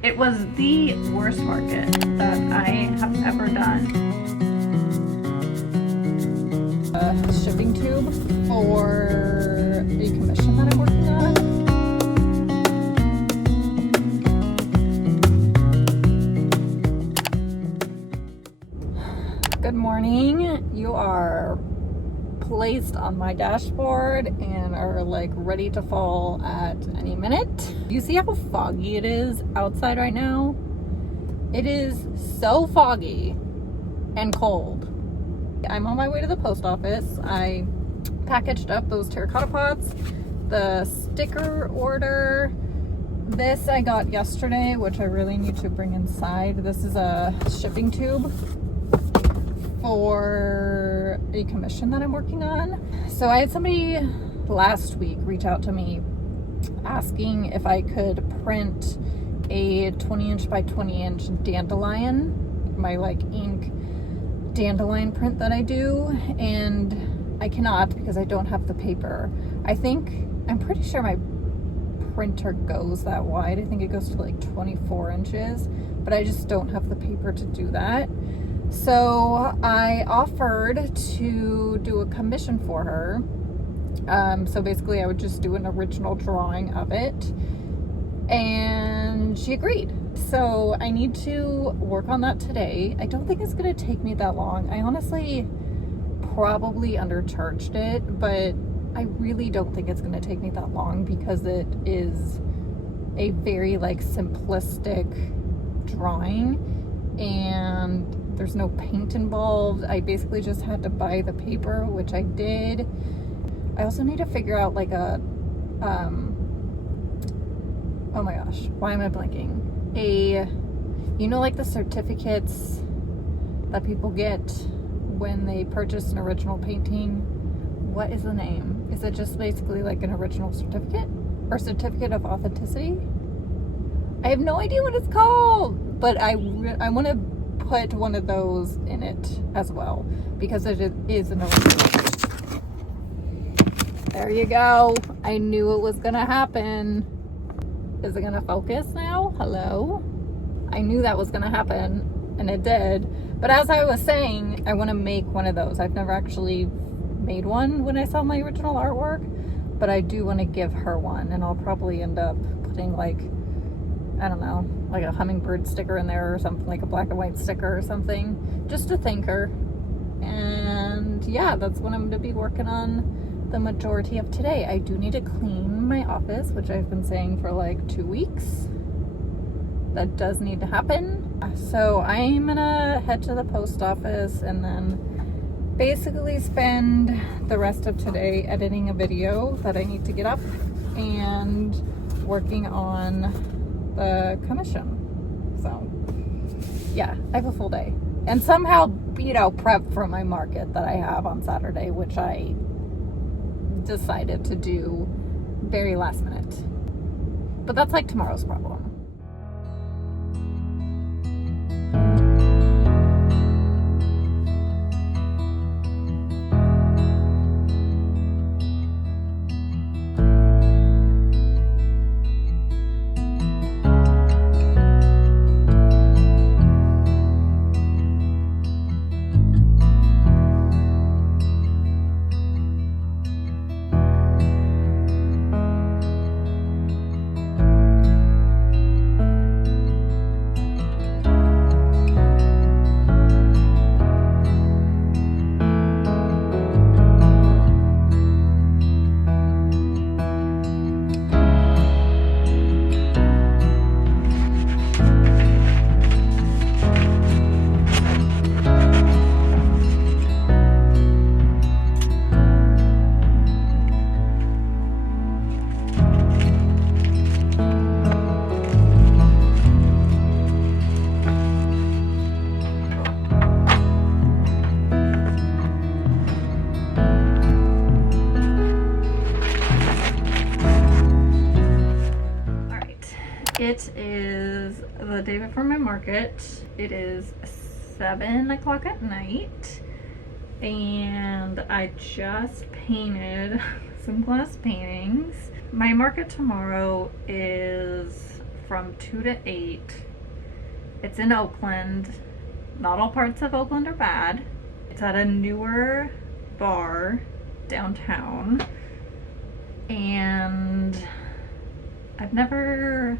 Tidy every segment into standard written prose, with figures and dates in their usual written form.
It was the worst market that I have ever done. A shipping tube for a commission that I'm working on. Good morning. You are placed on my dashboard and are like ready to fall at any minute. You see how foggy it is outside right now? It is so foggy and cold. I'm on my way to the post office. I packaged up those terracotta pots, the sticker order. This I got yesterday, which I really need to bring inside. This is a shipping tube for a commission that I'm working on. So I had somebody last week reach out to me asking if I could print a 20-inch by 20-inch dandelion, my like ink dandelion print that I do, and I cannot because I don't have the paper. I'm pretty sure my printer goes that wide. I think it goes to like 24 inches, but I just don't have the paper to do that. So I offered to do a commission for her. So basically I would just do an original drawing of it, and she agreed. So I need to work on that today. I don't think it's going to take me that long. I honestly probably undercharged it, but I really don't think it's going to take me that long because it is a very like simplistic drawing and there's no paint involved. I basically just had to buy the paper, which I did. I also need to figure out like a, oh my gosh, why am I blanking? Like the certificates that people get when they purchase an original painting. What is the name? Is it just basically like an original certificate or certificate of authenticity? I have no idea what it's called, but I want to put one of those in it as well because it is an original. There you go. I knew it was gonna happen. Is it gonna focus now? Hello? I knew that was gonna happen and it did. But as I was saying, I want to make one of those. I've never actually made one when I sell my original artwork, but I do want to give her one, and I'll probably end up putting like, I don't know, like a hummingbird sticker in there or something, like a black and white sticker or something, just to thank her. And yeah, that's what I'm going to be working on the majority of today. I do need to clean my office, which I've been saying for like 2 weeks. That does need to happen. So I'm gonna head to the post office and then basically spend the rest of today editing a video that I need to get up and working on the commission. So yeah, I have a full day and somehow prep for my market that I have on Saturday, which I decided to do very last minute, but that's like tomorrow's problem. It is the day before my market. It is 7 o'clock at night and I just painted some glass paintings. My market tomorrow is from 2 to 8. It's in Oakland. Not all parts of Oakland are bad. It's at a newer bar downtown. And I've never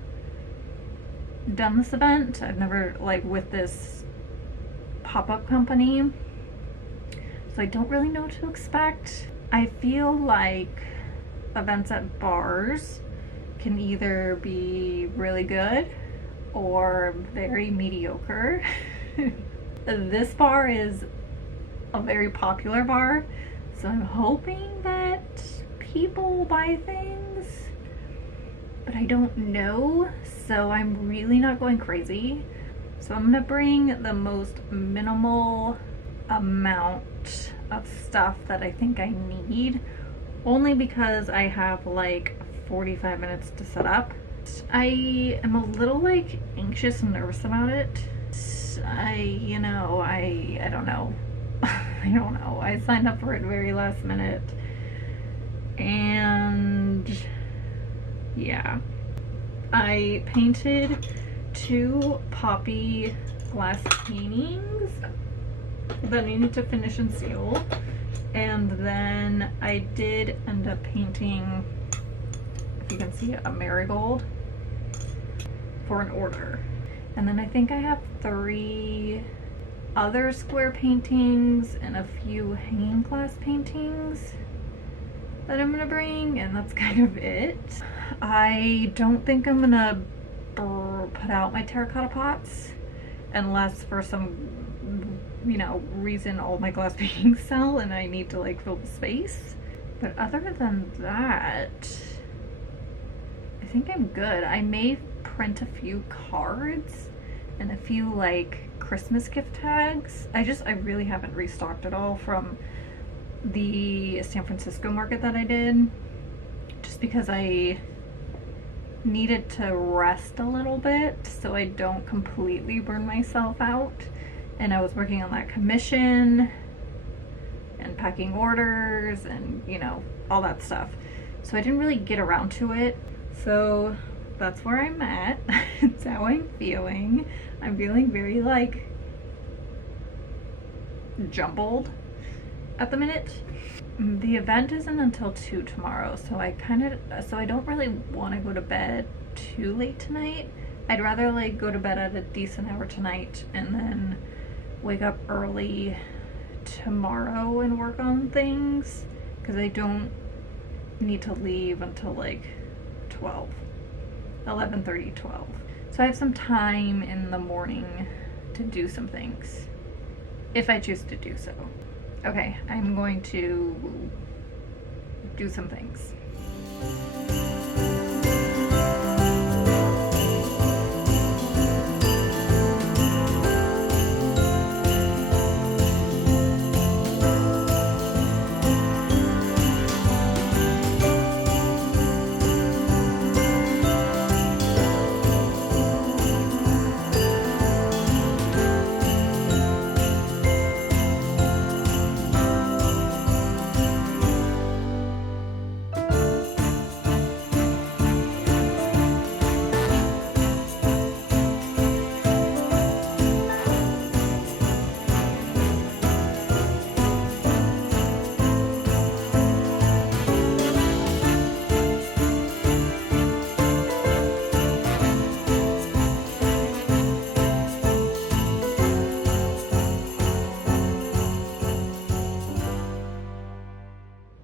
done this event. I've never, like, with this pop-up company. So I don't really know what to expect. I feel like events at bars can either be really good or very mediocre. This bar is a very popular bar, so I'm hoping that people will buy things, but I don't know, so I'm really not going crazy. So I'm gonna bring the most minimal amount of stuff that I think I need, only because I have like 45 minutes to set up. I am a little like anxious and nervous about it. I don't know. I don't know. I signed up for it very last minute. And yeah. I painted 2 poppy glass paintings that I needed to finish and seal. And then I did end up painting, if you can see, a marigold for an order. And then I think I have 3 other square paintings and a few hanging glass paintings that I'm gonna bring, and that's kind of it. I don't think I'm gonna put out my terracotta pots unless for some, reason all my glass paintings sell and I need to like fill the space. But other than that, I think I'm good. I may print a few cards and a few like Christmas gift tags. I really haven't restocked at all from the San Francisco market that I did, just because I needed to rest a little bit so I don't completely burn myself out. And I was working on that commission and packing orders and all that stuff, so I didn't really get around to it. So that's where I'm at. It's how I'm feeling. I'm feeling very like jumbled at the minute. The event isn't until 2 tomorrow, so I don't really want to go to bed too late tonight. I'd rather like go to bed at a decent hour tonight and then wake up early tomorrow and work on things, because I don't need to leave until like 11:30, 12. So I have some time in the morning to do some things, if I choose to do so. Okay, I'm going to do some things.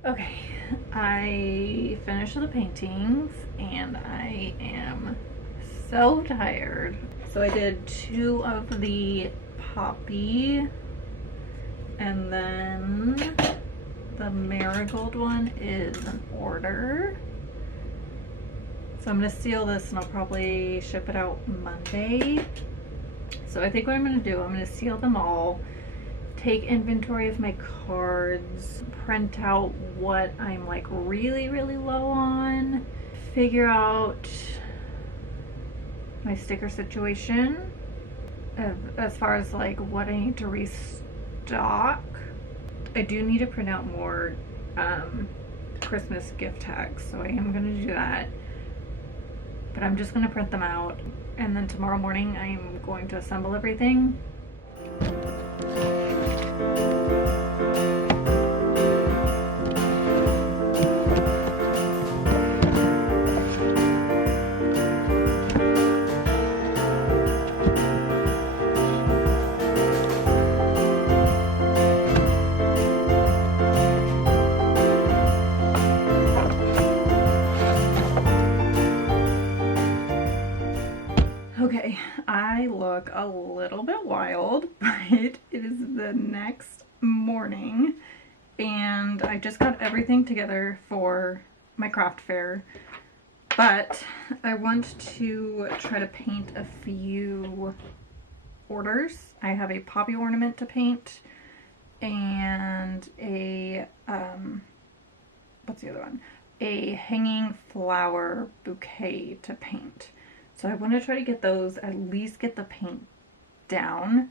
Okay, I finished the paintings and I am so tired. So I did 2 of the poppy, and then the marigold one is an order. So I'm gonna seal this and I'll probably ship it out Monday. So I think what I'm gonna do, I'm gonna seal them all, take inventory of my cards, print out what I'm like really low on, figure out my sticker situation as far as like what I need to restock. I do need to print out more Christmas gift tags, so I am gonna do that. but I'm just gonna print them out, and then tomorrow morning I'm going to assemble everything. Okay, I look a little bit wild, but it is the next morning and I just got everything together for my craft fair, but I want to try to paint a few orders. I have a poppy ornament to paint and a, what's the other one? A hanging flower bouquet to paint. So I want to try to get those, at least get the paint down,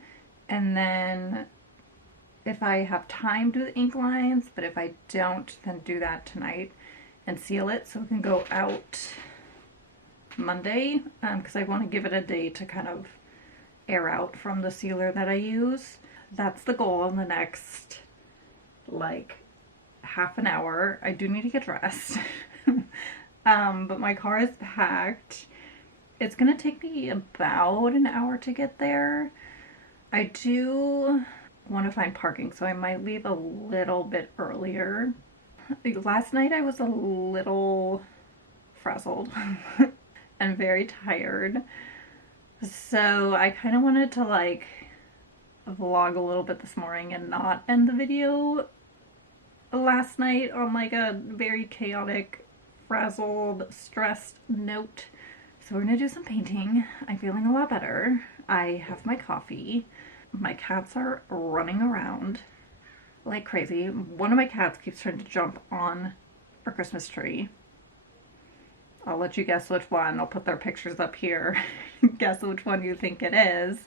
and then if I have time, do the ink lines, but if I don't, then do that tonight and seal it so it can go out Monday, because I want to give it a day to kind of air out from the sealer that I use. That's the goal in the next, like, half an hour. I do need to get dressed, but my car is packed. It's gonna take me about an hour to get there. I do want to find parking, so I might leave a little bit earlier. Last night I was a little frazzled and very tired, so I kind of wanted to like vlog a little bit this morning and not end the video last night on like a very chaotic, frazzled, stressed note. So we're gonna do some painting. I'm feeling a lot better. I have my coffee. My cats are running around like crazy. One of my cats keeps trying to jump on our Christmas tree. I'll let you guess which one. I'll put their pictures up here. Guess which one you think it is.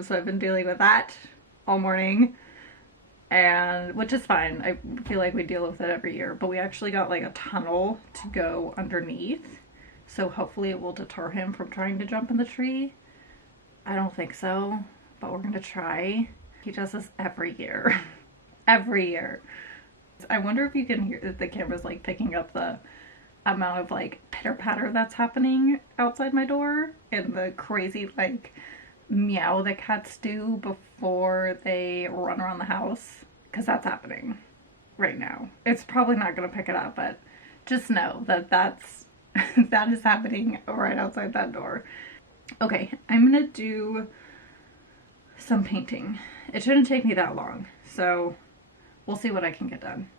So I've been dealing with that all morning, and which is fine. I feel like we deal with it every year, but we actually got like a tunnel to go underneath. So hopefully it will deter him from trying to jump in the tree. I don't think so, but we're gonna try. He does this every year. Every year. I wonder if you can hear if the camera's like picking up the amount of like pitter patter that's happening outside my door and the crazy like meow that cats do before they run around the house, because that's happening right now. It's probably not gonna pick it up, but just know that that's that is happening right outside that door. Okay, I'm gonna do some painting. It shouldn't take me that long, so we'll see what I can get done.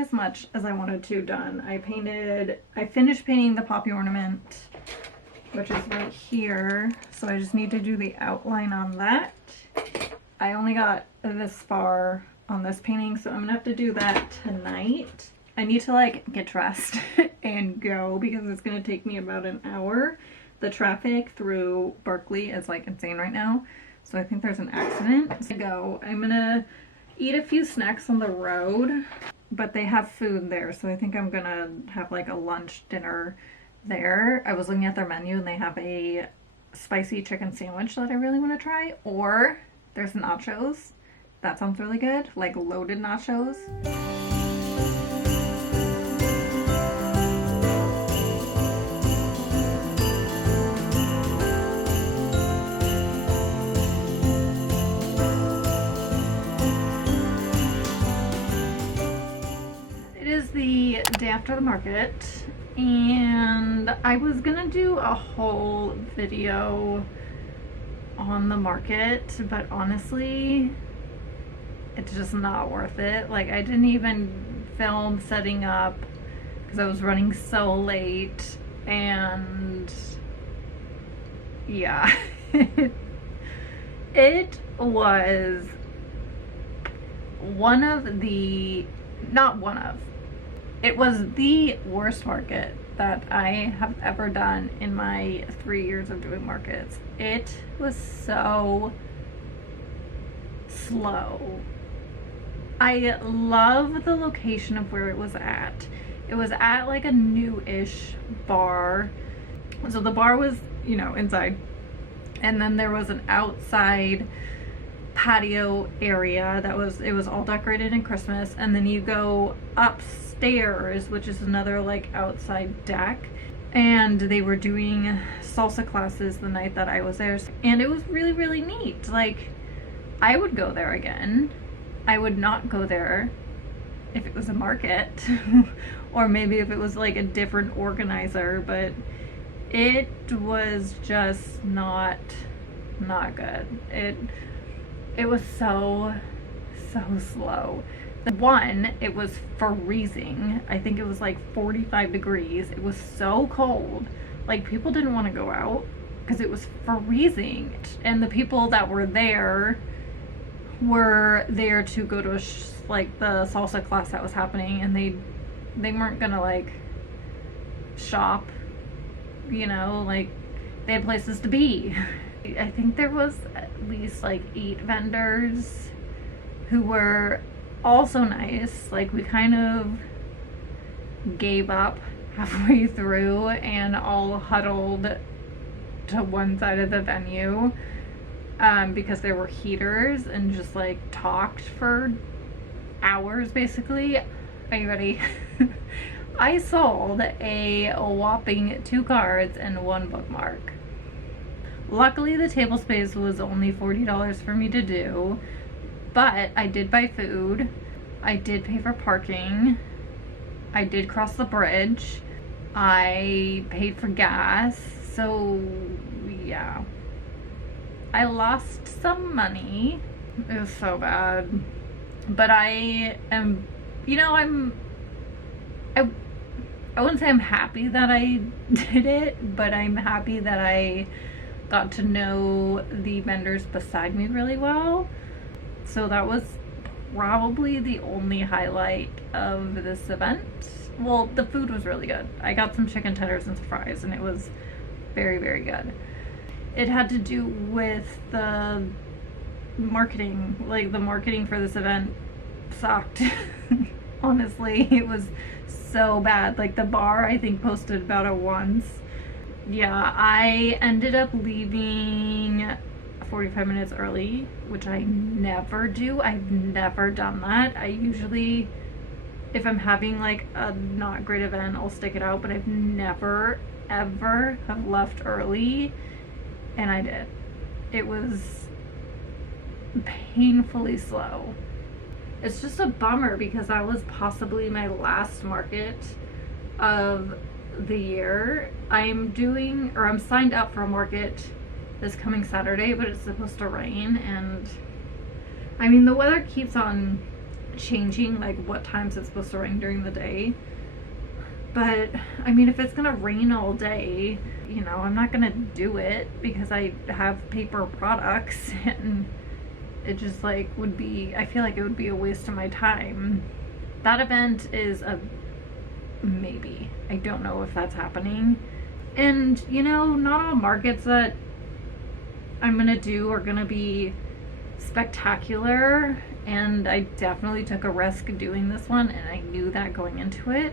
As much as I wanted to done. I finished painting the poppy ornament, which is right here, so I just need to do the outline on that. I only got this far on this painting, so I'm gonna have to do that tonight. I need to like get dressed and go because it's gonna take me about an hour. The traffic through Berkeley is like insane right now, so I think there's an accident. So go. I'm gonna eat a few snacks on the road, but they have food there, so I think I'm gonna have like a lunch dinner there. I was looking at their menu and they have a spicy chicken sandwich that I really want to try, or there's nachos. That sounds really good, like loaded nachos. The day after the market, and I was gonna do a whole video on the market, but honestly it's just not worth it. Like, I didn't even film setting up because I was running so late, and yeah. It was it was the worst market that I have ever done in my 3 years of doing markets. It was so slow. I love the location of where it was at. It was at like a new-ish bar. So the bar was, you know, inside. And then there was an outside patio area it was all decorated in Christmas. And then you go upstairs, which is another like outside deck. And they were doing salsa classes the night that I was there. And it was really, really neat. Like, I would go there again. I would not go there if it was a market or maybe if it was like a different organizer, but it was just not good. It was so slow. It was freezing. I think it was like 45 degrees. It was so cold. Like, people didn't want to go out because it was freezing. And the people that were there were there to go to like the salsa class that was happening, and they weren't gonna like shop, you know, like they had places to be. I think there was at least like 8 vendors who were also nice. Like, we kind of gave up halfway through and all huddled to one side of the venue because there were heaters, and just like talked for hours basically. Are you ready? I sold a whopping 2 cards and 1 bookmark. Luckily the table space was only $40 for me to do, but I did buy food, I did pay for parking, I did cross the bridge, I paid for gas, so yeah. I lost some money. It was so bad. But I am, you know, I wouldn't say I'm happy that I did it, but I'm happy that I got to know the vendors beside me really well. So that was probably the only highlight of this event. Well, the food was really good. I got some chicken tenders and some fries, and it was very, very good. It had to do with the marketing. Like, the marketing for this event sucked. Honestly, it was so bad. Like, the bar, I think, posted about it once. Yeah, I ended up leaving 45 minutes early, which I never do. I've never done that. I usually, if I'm having like a not great event, I'll stick it out, but I've never ever have left early, and I did. It was painfully slow. It's just a bummer because that was possibly my last market of the year. I'm signed up for a market this coming Saturday, but it's supposed to rain, and I mean, the weather keeps on changing, like what times it's supposed to rain during the day. But I mean, if it's gonna rain all day, you know, I'm not gonna do it because I have paper products, and it just like would be, I feel like it would be a waste of my time. That event is a maybe. I don't know if that's happening. And you know, not all markets that I'm gonna do are gonna be spectacular, and I definitely took a risk doing this one, and I knew that going into it,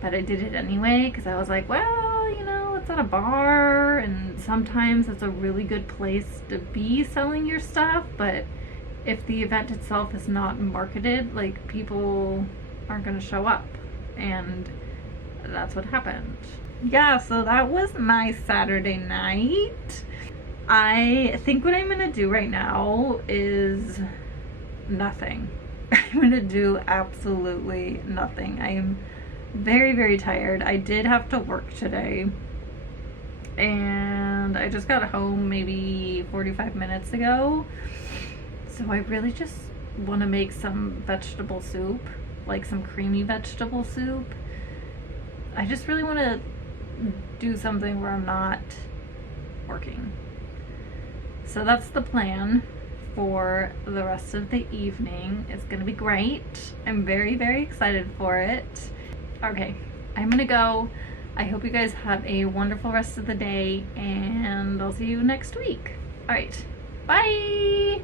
but I did it anyway because I was like, well, you know, it's at a bar, and sometimes it's a really good place to be selling your stuff, but if the event itself is not marketed, like, people aren't gonna show up, and that's what happened. Yeah, so that was my Saturday night. I think what I'm gonna do right now is nothing. I'm gonna do absolutely nothing. I am very, very tired. I did have to work today, and I just got home maybe 45 minutes ago. So I really just want to make some vegetable soup, like some creamy vegetable soup. I just really want to do something where I'm not working. So that's the plan for the rest of the evening. It's gonna be great. I'm very, very excited for it. Okay, I'm gonna go. I hope you guys have a wonderful rest of the day, and I'll see you next week. All right, bye.